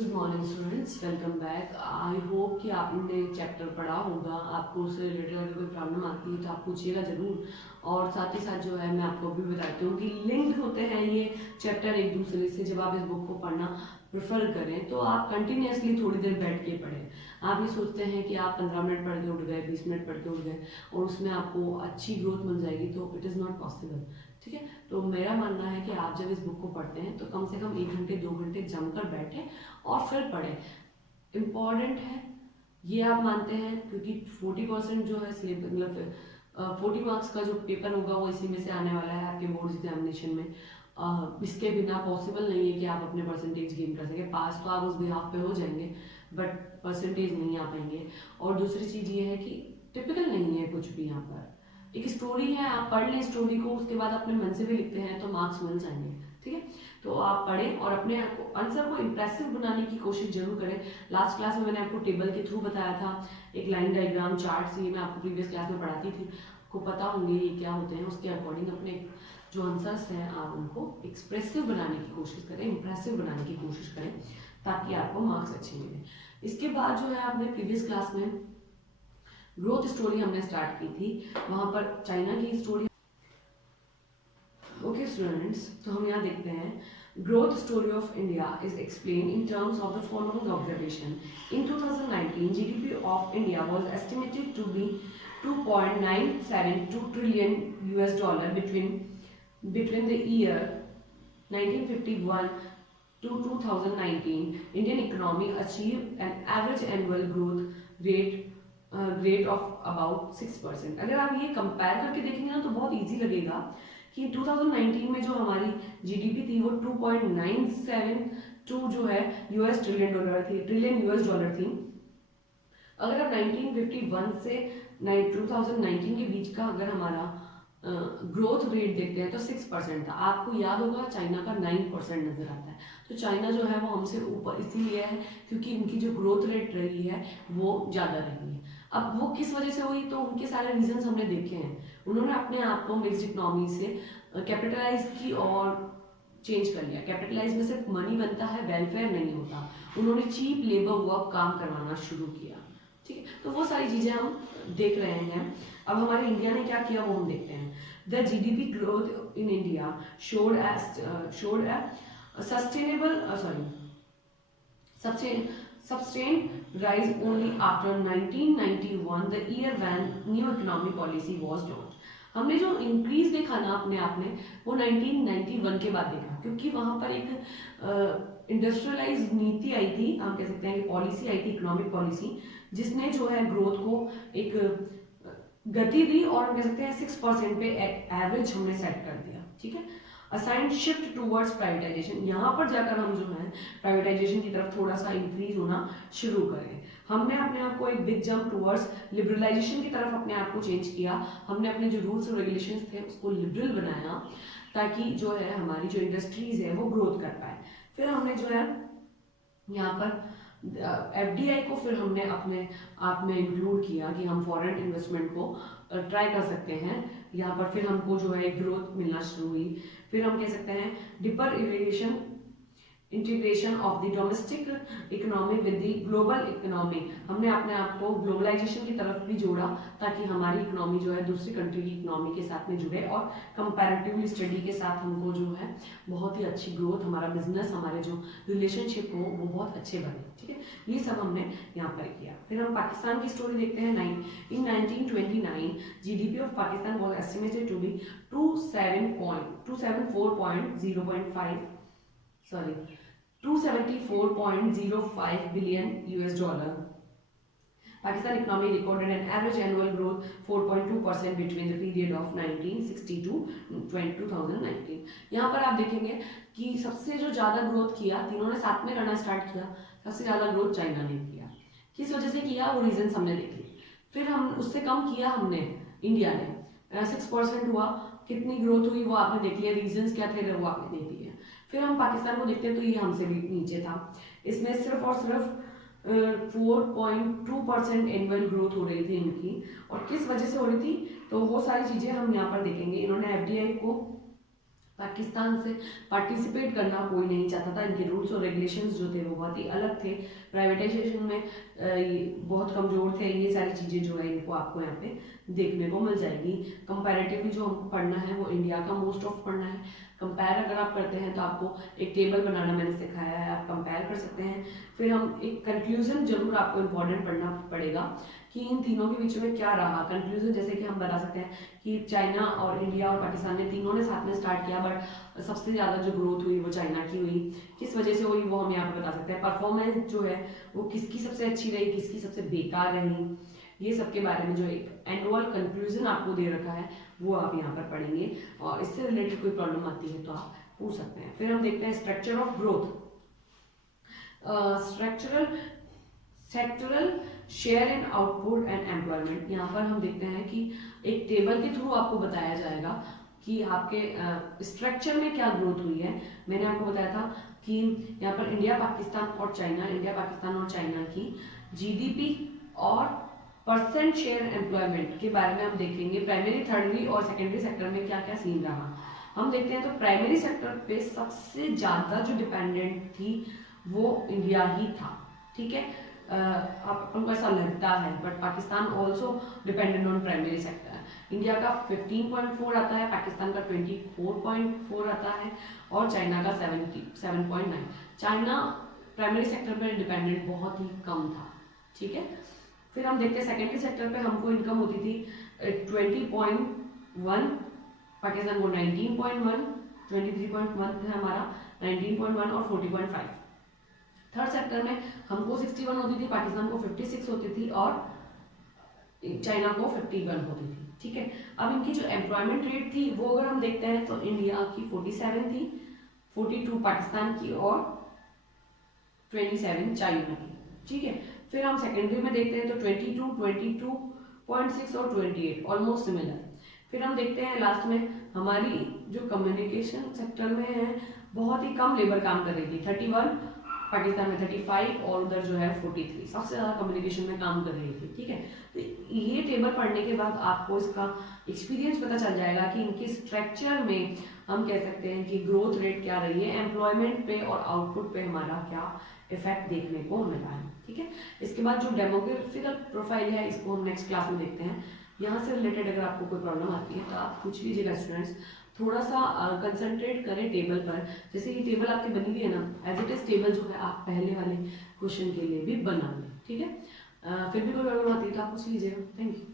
Good morning students, welcome back. I hope कि आपने chapter पढ़ा होगा। आपको उससे रिलेटेड अगर कोई प्रॉब्लम आती है तो आप पूछिएगा ज़रूर। और साथ ही साथ जो है मैं आपको भी बताती हूँ कि लिंक्ड होते हैं ये चैप्टर एक दूसरे से। जब आप इस बुक को पढ़ना प्रेफर करें तो आप कंटिन्यूसली थोड़ी देर बैठ के पढ़ें। आप ये सोचते हैं कि आप 15 मिनट पढ़ के उठ गए, 20 मिनट पढ़ के उठ गए और उसमें आपको अच्छी ग्रोथ मिल जाएगी, तो इट इज़ नॉट पॉसिबल। ठीक है, तो मेरा मानना है कि आप जब इस बुक को पढ़ते हैं तो कम से कम 1 घंटे 2 घंटे जमकर बैठें और फिर पढ़ें। इम्पॉर्टेंट है ये आप मानते हैं, क्योंकि 40% जो है सिलेबस मतलब 40 मार्क्स का जो पेपर होगा वो इसी में से आने वाला है आपके बोर्ड एग्जामिनेशन में। इसके बिना पॉसिबल नहीं है कि आप अपने परसेंटेज गेन कर सकें। पास तो आप उस बिहाफ पे हो जाएंगे बट परसेंटेज नहीं आ पाएंगे। और दूसरी चीज़ ये है कि टिपिकल नहीं है कुछ भी। यहाँ पर एक स्टोरी है, आप पढ़ लें स्टोरी को, उसके बाद अपने मन से भी लिखते हैं तो मार्क्स मिल जाएंगे। ठीक है, तो आप पढ़ें और अपने आंसर को इम्प्रेसिव बनाने की कोशिश जरूर करें। लास्ट क्लास में मैंने आपको टेबल के थ्रू बताया था, एक लाइन डायग्राम चार्ट ये मैं आपको प्रीवियस क्लास में पढ़ाती थी, आपको पता होंगे ये क्या होते हैं। उसके अकॉर्डिंग अपने जो आंसर्स हैं आप उनको एक्सप्रेसिव बनाने की कोशिश करें, इम्प्रेसिव बनाने की कोशिश करें, ताकि आपको मार्क्स अच्छे मिले। इसके बाद जो है आपने प्रीवियस क्लास में ग्रोथ स्टोरी हमने स्टार्ट की थी, वहां पर चाइना की स्टोरी। ओके स्टूडेंट्स, तो हम यहाँ देखते हैं growth story of India is explained in terms of the following observation. In 2019, GDP of India was estimated to be 2.972 trillion US dollar between the year 1951 to 2019. Indian economy achieved an average annual growth rate of about 6%. अगर आप ये compare करके देखेंगे ना तो बहुत easy लगेगा कि 2019 में जो हमारी जीडीपी थी वो 2.972 जो है ट्रिलियन यूएस डॉलर थी। अगर आप 1951 से 2019 के बीच का अगर हमारा ग्रोथ रेट देखते हैं तो 6% था। आपको याद होगा चाइना का 9% नजर आता है। तो चाइना जो है वो हमसे ऊपर इसीलिए है क्योंकि उनकी जो ग्रोथ रेट रही है वो ज़्यादा रही है। अब वो किस वजह से हुई, तो उनके सारे रीजंस हमने देखे हैं। उन्होंने अपने आप को मिक्स्ड इकोनॉमी से कैपिटलाइज की और चेंज कर लिया। कैपिटलाइज में सिर्फ मनी बनता है, वेलफेयर नहीं होता। उन्होंने चीप लेबर वर्क काम करवाना शुरू किया। ठीक है, तो वो सारी चीजें हम देख रहे हैं। अब हमारे इंडिया ने क्या किया वो हम देखते हैं। The GDP growth in India showed a sustained rise only after 1991, the year when new economic policy was launched. हमने जो इंक्रीज देखा ना अपने आप में वो 1991 के बाद देखा, क्योंकि वहां पर एक इंडस्ट्रियलाइज नीति आई थी, हम कह सकते हैं कि पॉलिसी आई थी, इकोनॉमिक पॉलिसी, जिसने जो है ग्रोथ को एक गति दी और हम कह सकते हैं 6% पे एवरेज हमने सेट कर दिया। ठीक है, असाइंड शिफ्ट टूवर्ड्स प्राइवेटाइजेशन, यहाँ पर जाकर हम जो है प्राइवेटाइजेशन की तरफ थोड़ा सा इंक्रीज होना शुरू करें। हमने अपने आप को एक बिग जंप टूवर्ड्स लिबरलाइजेशन की तरफ अपने आप को चेंज किया। हमने अपने जो रूल्स और रेगुलेशंस थे उसको लिबरल बनाया ताकि जो है हमारी जो इंडस्ट्रीज है वो ग्रोथ कर पाए। फिर हमने जो है यहाँ पर एफडीआई को फिर हमने अपने आप में इंक्लूड किया कि हम फॉरेन इन्वेस्टमेंट को ट्राई कर सकते हैं। यहाँ पर फिर हमको जो है ग्रोथ मिलना शुरू हुई। फिर हम कह सकते हैं deeper integration of the domestic economy with the global economy, हमने अपने आप को ग्लोबलाइजेशन की तरफ भी जोड़ा ताकि हमारी इकोनॉमी जो है दूसरी कंट्री की इकोनॉमी के साथ में जुड़े और कंपैरेटिवली स्टडी के साथ हमको जो है बहुत ही अच्छी ग्रोथ, हमारा बिजनेस, हमारे जो रिलेशनशिप हो वो बहुत अच्छे बने। ठीक है, ये सब हमने यहाँ पर किया। फिर हम पाकिस्तान की स्टोरी देखते हैं। In 1929 GDP of Pakistan was estimated to be 274.05 billion US dollar. Pakistan economy recorded an average annual growth 4.2% between the period of 1960 to 2019. यहाँ पर आप देखेंगे कि सबसे जो ज़्यादा ग्रोथ किया, तीनों ने साथ में करना स्टार्ट किया, सबसे ज़्यादा ग्रोथ चाइना ने किया। किस वजह से किया वो रीजन हमने देख लिए। फिर हम उससे कम किया हमने इंडिया ने, 6% हुआ। कितनी ग्रोथ हुई वो आपने देख लिया, रीजंस क्या थे वो आपने देख लिया। फिर हम पाकिस्तान को देखते हैं तो ये हमसे भी नीचे था। इसमें सिर्फ और सिर्फ 4.2% एनुअल ग्रोथ हो रही थी इनकी। और किस वजह से हो रही थी तो वो सारी चीजें हम यहाँ पर देखेंगे। इन्होंने एफडीआई को पाकिस्तान से पार्टिसिपेट करना कोई नहीं चाहता था। इनके रूल्स और रेगुलेशंस जो थे वो बहुत ही अलग थे, प्राइवेटाइजेशन में बहुत कमज़ोर थे। ये सारी चीज़ें जो है इनको आपको यहाँ पे देखने को मिल जाएगी। कंपैरेटिवली जो हमको पढ़ना है वो इंडिया का मोस्ट ऑफ पढ़ना है। कंपेयर अगर आप करते हैं तो आपको एक टेबल बनाना मैंने सिखाया है, आप कंपेयर कर सकते हैं। फिर हम एक कंक्लूजन जरूर आपको इम्पोर्टेंट पढ़ना पड़ेगा कि इन तीनों के बीच में क्या रहा। कंक्लूजन जैसे कि हम बता सकते हैं कि चाइना और इंडिया और पाकिस्तान ने तीनों ने साथ में स्टार्ट किया, बट सबसे ज़्यादा जो ग्रोथ हुई वो चाइना की हुई। किस वजह से हुई वो हम यहाँ पे बता सकते हैं। परफॉर्मेंस जो है वो किसकी सबसे अच्छी रही, किसकी सबसे बेकार रही, ये सब के बारे में जो एक एनुअल कंक्लूजन आपको दे रखा है वो आप यहाँ पर पढ़ेंगे, और इससे रिलेटेड कोई प्रॉब्लम आती है तो आप पूछ सकते हैं। फिर हम देखते हैं structure of growth, structural sectoral share and output and employment. यहाँ पर हम देखते हैं कि एक टेबल के थ्रू आपको बताया जाएगा कि आपके स्ट्रक्चर में क्या ग्रोथ हुई है। मैंने आपको बताया था कि यहाँ पर इंडिया पाकिस्तान और चाइना की जीडीपी और परसेंट शेयर एम्प्लॉयमेंट के बारे में हम देखेंगे। प्राइमरी, थर्डरी और सेकेंडरी सेक्टर में क्या क्या सीन रहा हम देखते हैं। तो प्राइमरी सेक्टर पे सबसे ज्यादा जो डिपेंडेंट थी वो इंडिया ही था, ठीक है। अपन को ऐसा लगता है, but Pakistan also dependent on primary sector. India का 15.4 आता है, पाकिस्तान का 24.4 आता है और चाइना का 7.9। चाइना प्राइमरी सेक्टर पर डिपेंडेंट बहुत ही कम था, ठीक है। फिर हम देखते हैं सेकेंडरी सेक्टर पे हमको इनकम होती थी 20.1, पाकिस्तान को 19.1, 23.1 है हमारा, 19.1 और 40.5। थर्ड सेक्टर में हमको 61 होती थी, पाकिस्तान को 56 होती थी और चाइना को 51 होती थी, ठीक है। अब इनकी जो एम्प्लॉयमेंट रेट थी वो अगर हम देखते हैं तो इंडिया की 47 थी, 42 पाकिस्तान की और 27 चाइना की, ठीक है। फिर हम सेकेंडरी में देखते हैं तो 22, 22.6 और 28 ऑलमोस्ट सिमिलर। फिर हम देखते हैं लास्ट में हमारी जो कम्युनिकेशन सेक्टर में है बहुत ही कम लेबर काम कर रही थी, 31, पाकिस्तान में 35 और उधर जो है 43, सबसे ज़्यादा कम्युनिकेशन में काम कर रही थी, ठीक है। तो ये टेबल पढ़ने के बाद आपको इसका एक्सपीरियंस पता चल जाएगा कि इनके स्ट्रक्चर में हम कह सकते हैं कि ग्रोथ रेट क्या रही है, एम्प्लॉयमेंट पे और आउटपुट पे हमारा क्या इफेक्ट देखने को मिला है, ठीक है। इसके बाद जो डेमोग्राफिकल प्रोफाइल है इसको हम नेक्स्ट क्लास में देखते हैं। यहाँ से रिलेटेड अगर आपको कोई प्रॉब्लम आती है तो आप पूछ लीजिएगा स्टूडेंट्स। थोड़ा सा कंसंट्रेट करें टेबल पर, जैसे ये टेबल आपकी बनी हुई है ना, एज इट इज टेबल जो है आप पहले वाले क्वेश्चन के लिए भी बना लें, ठीक है। फिर भी कोई प्रॉब्लम आती है तो आप पूछ लीजिएगा। Thank you.